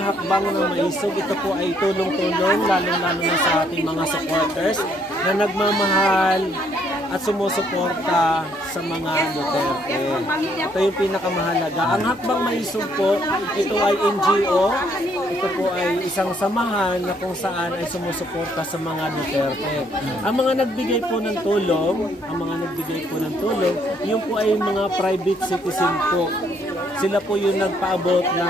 Hakbang ng Maisog, ito po ay tulong-tulong lalong-lalo na sa ating mga supporters na nagmamahal at sumusuporta sa mga Duterte. Ito yung pinakamahalaga. Ang Hakbang Maisog po, ito ay NGO. Ito po ay isang samahan na kung saan ay sumusuporta sa mga Duterte. Ang mga nagbigay po ng tulong, yun po ay mga private citizen po. Sila po yung nagpaabot na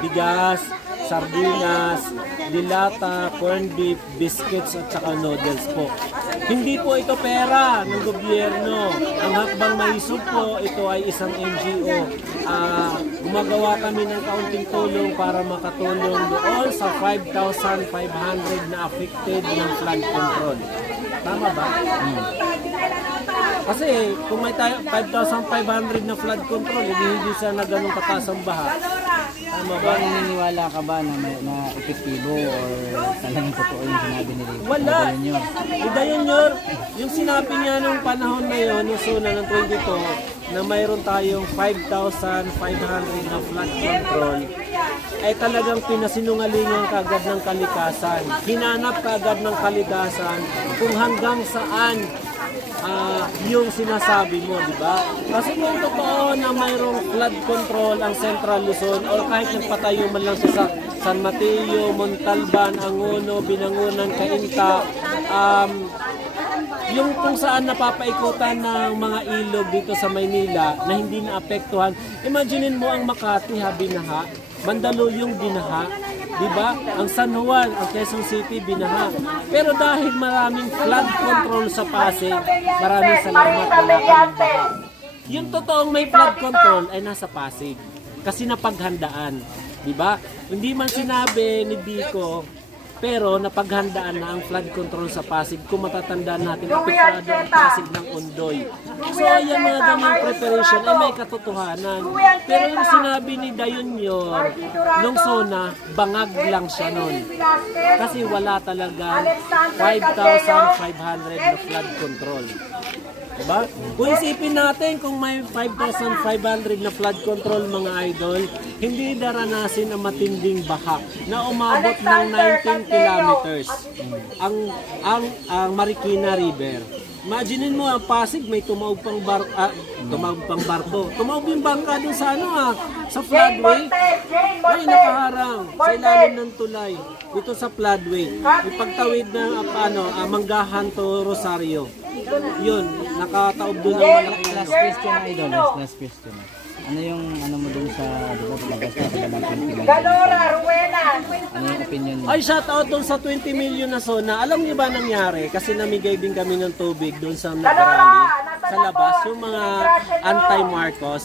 bigas, sardinas, dilata, corned beef, biscuits at saka noodles po. Hindi po ito pera ng gobyerno. Ang Hakbang Maisog po, ito ay isang NGO. Gumagawa kami ng kaunting tulong para makatulong doon sa 5,500 na affected ng flood control. Tama ba? Kasi kung may 5,500 na flood control, hindi siya na ganun kataas ang baha. Tama ba? Naniniwala ka ba na epektibo or talagang totoo yung sinabi ni Rico? Wala. Dayon yun, yung sinabi niya nung panahon na yun, nung suna ng 22, na mayroon tayong 5,500 na flood control, ay talagang pinasinungalingan kagad ng kalikasan. Hinanap kagad ng kalikasan kung hanggang saan yung sinasabi mo, di ba? Kasi kung totoo na mayroong flood control ang Central Luzon o kahit nagpatayo man lang siya sa San Mateo, Montalban, Angono, Binangonan, Cainta, yung kung saan napapaikutan ng mga ilog dito sa Maynila na hindi naapektuhan. Imaginin mo ang Makati, binaha, Mandaluyong binaha, di ba? Ang San Juan, ang Quezon City binaha. Pero dahil maraming flood control sa Pasig, maraming salamat wala kaming baha. Yung totoong may flood control ay nasa Pasig kasi napaghandaan, di ba? Hindi man sinabi ni Biko, pero napaghandaan na ang flood control sa Pasig. Kung matatandaan natin, apektado ang Pasig ng Ondoy. So yung mga ganyang preparation ay may katotohanan. Pero yung sinabi ni Dayunyor nung SONA, bangag lang siya nun. Kasi wala talaga 5,500 na flood control. Diba? Kung isipin natin kung may 5,500 na flood control mga idol, hindi daranasin ang matinding baha na umabot ng 19 kilometers ang Marikina River. Imaginin mo ang Pasig may tumawag pang barko. Tumawag yung bangka dun sa sa floodway. Ay nakaharang sa ilalim ng tulay dito sa floodway. Ipagtawid na Manggahan to Rosario. Yun, nakataob doon ang malaking Last question na idol, last question. Ano yung mo dun sa labas na ng 20 million? Ano yung opinion mo? Ay, shout out doon sa 20 million na SONA. Alam niyo ba nangyari? Kasi namigay din kami ng tubig doon sa nagrally sa labas. Yung mga anti-Marcos.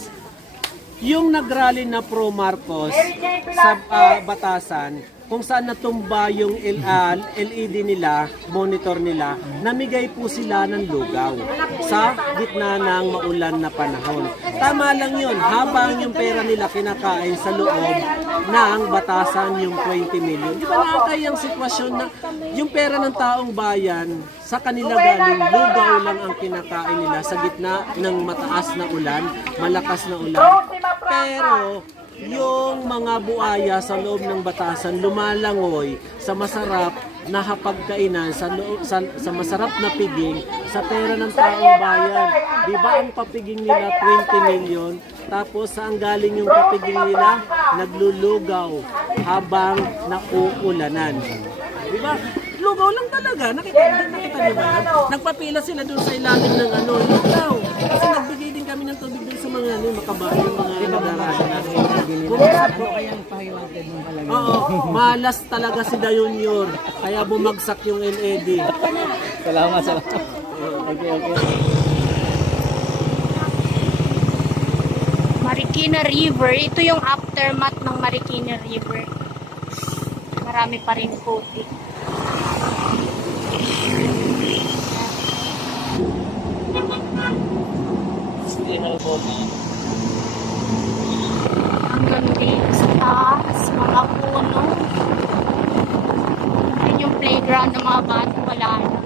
Yung nagrally na pro-Marcos sa Batasan, kung saan natumba yung LED nila, monitor nila, namigay po sila ng lugaw sa gitna ng maulan na panahon. Tama lang yun, habang yung pera nila kinakain sa loob ng Batasan yung 20 million. Di ba nakakayang sitwasyon na yung pera ng taong bayan, sa kanila galing lugaw lang ang kinakain nila sa gitna ng mataas na ulan, malakas na ulan. Pero yung mga buaya sa loob ng Batasan lumalangoy sa masarap na hapagkainan, sa masarap na piging sa pera ng taong bayan. Di ba ang papiging nila 20 million, tapos saan galing yung papiging nila? Naglulugaw habang nauulanan. Di ba? Lugaw lang talaga. Nakita niyo ba? Nagpapila sila doon sa ilalim ng lugaw. Kasi nagbigay din kami ng tubig doon sa mga makabayan, mga nadaraan natin. Ano kayang pahiwatig mo talaga? Oo, malas talaga si Dayunyor. Kaya bumagsak yung LED. Salamat. Okay. Marikina River. Ito yung aftermath ng Marikina River. Marami pa rin putik. Hanggang dito sa taas, mga puno. Yun yung playground ng mga bata, wala na.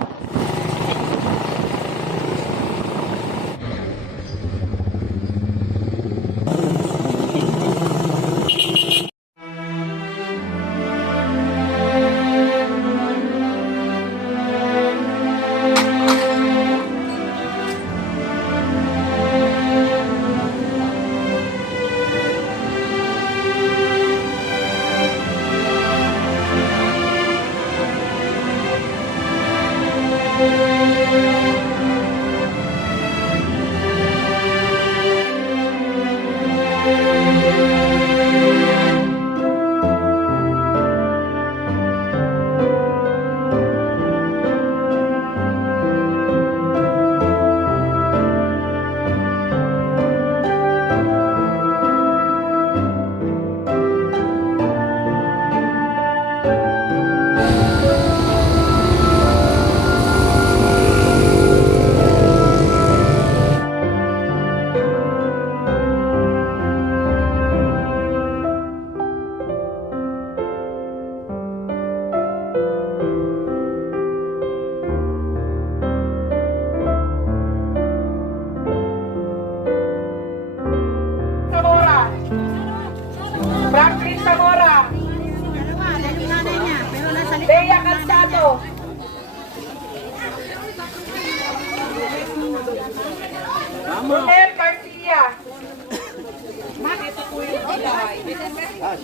Ito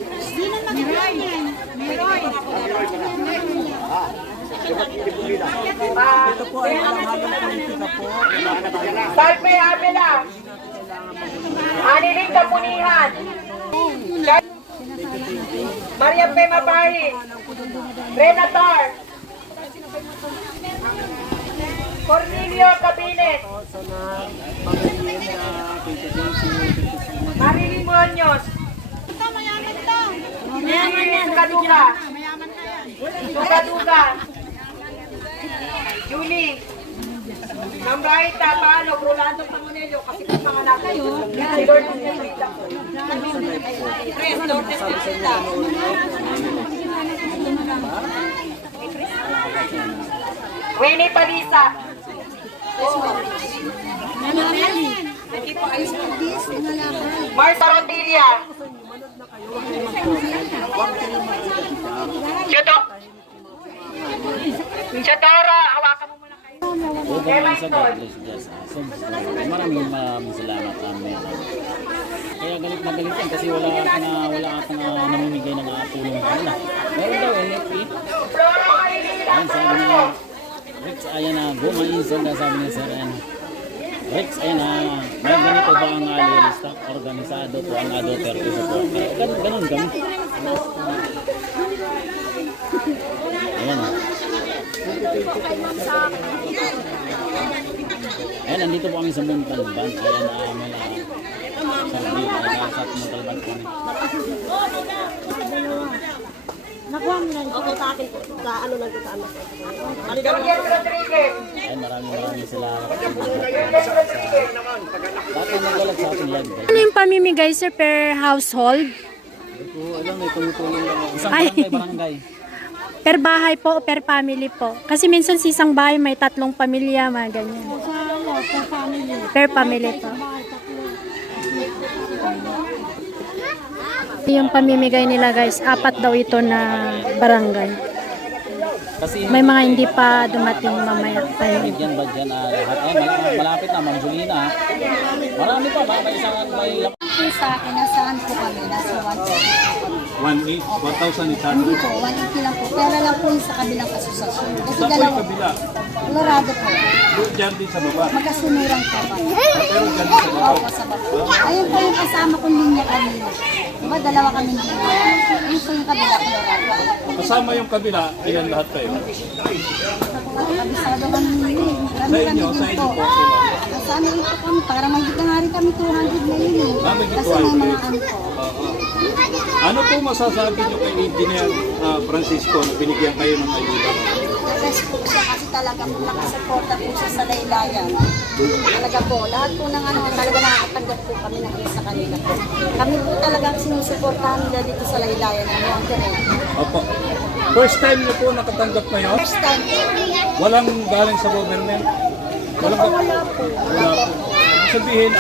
po ay alang-alang politika po. Salpe Avila, Aniling Kapunihan, Maria P. Mabahi, Renatar, Cornelio Cabinet, Marilyn Muñoz, Kaduga, Kaduga, Julie, Ma'am Raita, paano? Rolando Pangunelio, kasi kung mga natin. Si Lord Nesrita. Pres, Lord Nesrita. Winnie Palisa. Martha Rodilla. Chadora, hawakan mo muna kayo. Huwag naman sa God bless bless. Maraming salamat amin. Kaya galit na galit yan kasi wala ka na namimigay ng tulong kanila. Meron daw NFP. Ayan sabi niya, Rex, ayan na, gumainsan na sabi niya sir. Ayan. Rex, ayan na, may ganito ba ang alirista? Organisado po ang Duterte supporter. Ganun kami. Ayan. Ayan, nandito po kami sa Montalban. Ayan na mala sarbi. Nakasat Montalban po. Nakuha mo na ito sa akin po. Sa ano lang kita anak. Gabriel Rodriguez. Ayan, maraming salamat. Bakit nagwalag sa ating live? Ano yung pamimigay sir per household? Hindi ko alam, may tumutulong lang ako. Isang Ay. barangay. Per bahay po o per family po? Kasi minsan sa isang bahay may 3 pamilya, mga ganyan. Per family po. Yung pamimigay nila guys, 4 daw ito na barangay. Kasi May mga hindi pa dumating mamaya pa yun. dyan ba dyan lahat? Malapit na, Ma'am Julina. Marami pa ba? May isang may Sa akin, nasaan po kami? Nasa 1,000. 1,800. Hindi po, 180 lang po. Pera lang po yung sa kabilang asosasyon. Kasi Saan po yung dalawa, kabila? Colorado po. Diyan din sa baba. Magkasunuran po ba? Pero dyan din sa baba. Opo, sa baba. Ayun po yung kasama kong linya kanina. Diba, dalawa kami linya. Ayun po yung kabila, Colorado. Kasama yung kabila, ayan lahat kayo. Kabisado kami nila eh. Sa inyo po sila. Sa amin po kami, para mahigit na nga rin kami 200 na yun eh. Ah, mahigit Kasi may 200. mga ano po. Ano po masasabi nyo kay Engineer Francisco na binigyan kayo ng ayuda? Nag-rest po siya kasi talaga po nakasuporta po siya sa laylayan. Talaga po, lahat po ng ano, talaga nakakatanggap po kami ng sa kanila po. Kami po talaga sinusuportahan nila dito sa laylayan ng Monterrey. Opo. First time nyo po nakatanggap ngayon? First time po. Walang galing sa government? Wala po. Wala po. Ibig sabihin,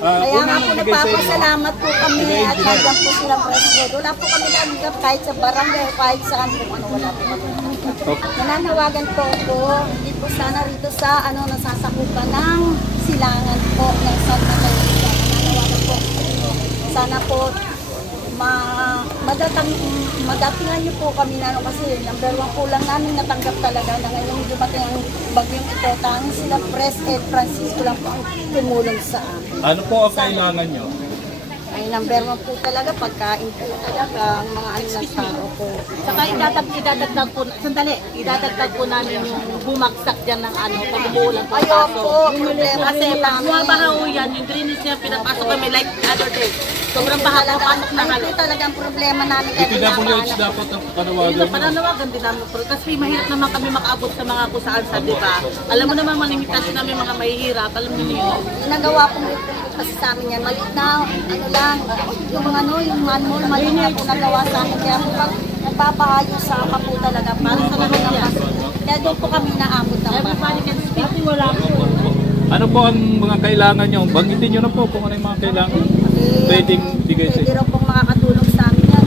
ang Kaya nga unang po, nabigay sa inyo, nagpapasalamat po kami at nandiyan po silang president. Wala po kami nanggap kahit sa barangay, kahit saan po ano, wala po kami. Okay. Nananawagan po ako, hindi po sana rito sa ano, nasasakupan ng silangan po ng San Mateo. Nananawagan po sana po madatingan niyo po kami na ano, kasi number 1 po lang namin natanggap talaga na ngayong dumating ang bagyong ito. Tanging sila Pres Ed Francisco lang po ang tumulong sa amin. Ano po ang kailangan nyo? Ay number 1 po talaga, pagkain po talaga, ang mga ano ng tao po. Saka idadagdag po, sandali, idadagdag po namin yung bumagsak dyan ng ano, pag umuulan po. Ayaw po, problema Kasi rin pag namin. bumabaha ho yan, yung drainage niya pinapasok kami like the other day. Sobrang baha po, pasok na Ay, halo. ito talaga ang problema namin. Kaya DPWH dapat ang panawagan Ito, nyo. pananawagan din namin po. Kasi mahirap naman kami makaabot sa mga kung saan sa, di ba? Alam mo naman, malimitasyon namin mga mahihirap. Alam niyo yun. Ginagawa po kasi sa amin yan. Maliit na, ano lang, yung mga ano, yung manhole, maliit na po nagawa sa amin. Kaya po pag nagpapahayo sa ama po talaga, para sa lahat ng kasi. Kaya doon po kami naabot ng bahay. Everybody can speak. Wala po. Ano po ang mga kailangan nyo? Banggitin nyo na po kung ano yung mga kailangan. Pwedeng bigay sa Pwede inyo. rin pong makakatulong sa amin yan.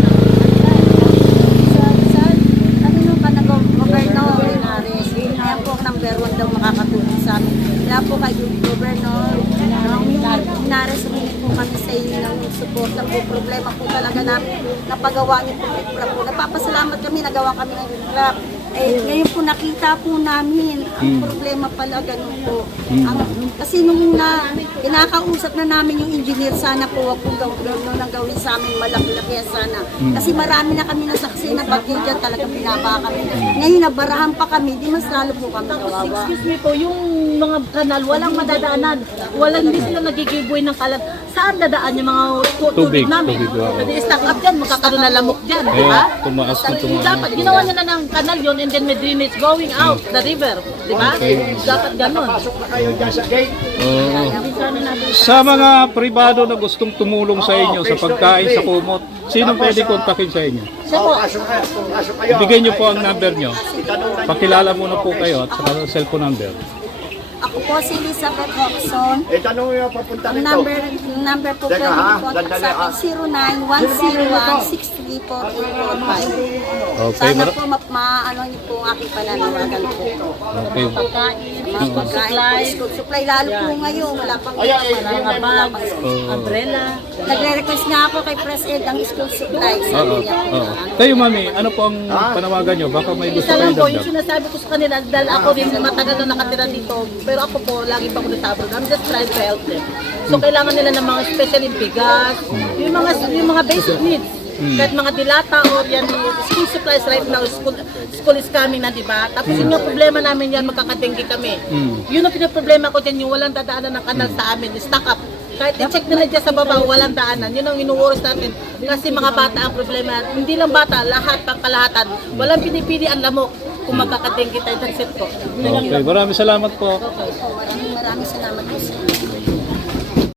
Ano nung ka nag-governor, Linares. Kaya po number 1 daw makakatulong sa amin. Kaya po kay Governor Linares, humingi po kami sa inyo ng suporta po. Problema po talaga namin. paggawa niyo po riprap po. Napapasalamat kami, nagawa kami ng riprap. Eh, ngayon po nakita po namin, ang problema pala ganun po. Kasi nung kinakausap na namin yung engineer, sana po wag pong gawin sa amin malaki-laki sana. Kasi marami na kami nasaksi na bagyo dyan, talagang binaba kami. Ngayon nabarahan pa kami, di mas lalo po kami kawawa. Excuse me po, yung mga kanal, walang madadaanan. Walang hindi sila nagigiboy ng kalan. Saan dadaan yung mga tubig namin? Pwede stack up dyan, magkakaroon na lamok dyan, di ba? Tumaas na tumaas. Dapat, ginawa niya na ng kanal yun and then may drainage going out the river, di ba? Dapat ganun. Sa mga pribado na gustong tumulong sa inyo sa pagkain sa kumot, sino pwede kontakin sa inyo? Siya po, Ibigay niyo po ang number niyo. Pakilala muna po kayo at saka cellphone number. Ako po si Elizabeth Hobson. Tanong mo yung papunta Ang nito. number po pwede contact sa akin 09-101-634-845. Okay, Sana po maano niyo po ang aking pananawagan po. Okay. Pagkain, mga pagkain, school supply, lalo po ngayon, wala pang mga bag, umbrella. Nagre-request nga ako kay Pres Ed ang school supply. Sabi niya po. Kayo mami, ano po ang panawagan niyo? Baka may gusto Isa kayo lang po, yung dagdag. sinasabi ko sa kanila, dahil ako rin matagal na nakatira dito, pero ako po, lagi pa ako natabro. I'm just trying to help them. So, kailangan nila ng mga especially bigas, yung mga basic needs. Kahit mga dilata o yan, school supplies right now, school is coming na, di ba? Tapos yun yung problema namin yan, magkakatinggi kami. Yun ang pinaproblema ko dyan, yung walang dadaanan ng kanal sa amin, stock up. Kahit i-check nila dyan sa baba, walang daanan. Yun ang inuuros natin. Kasi mga bata ang problema. Hindi lang bata, lahat, pangkalahatan. Walang pinipili ang lamok kung magkakatinggi tayo. That's it po. Okay, maraming salamat po. Maraming salamat po sa inyo.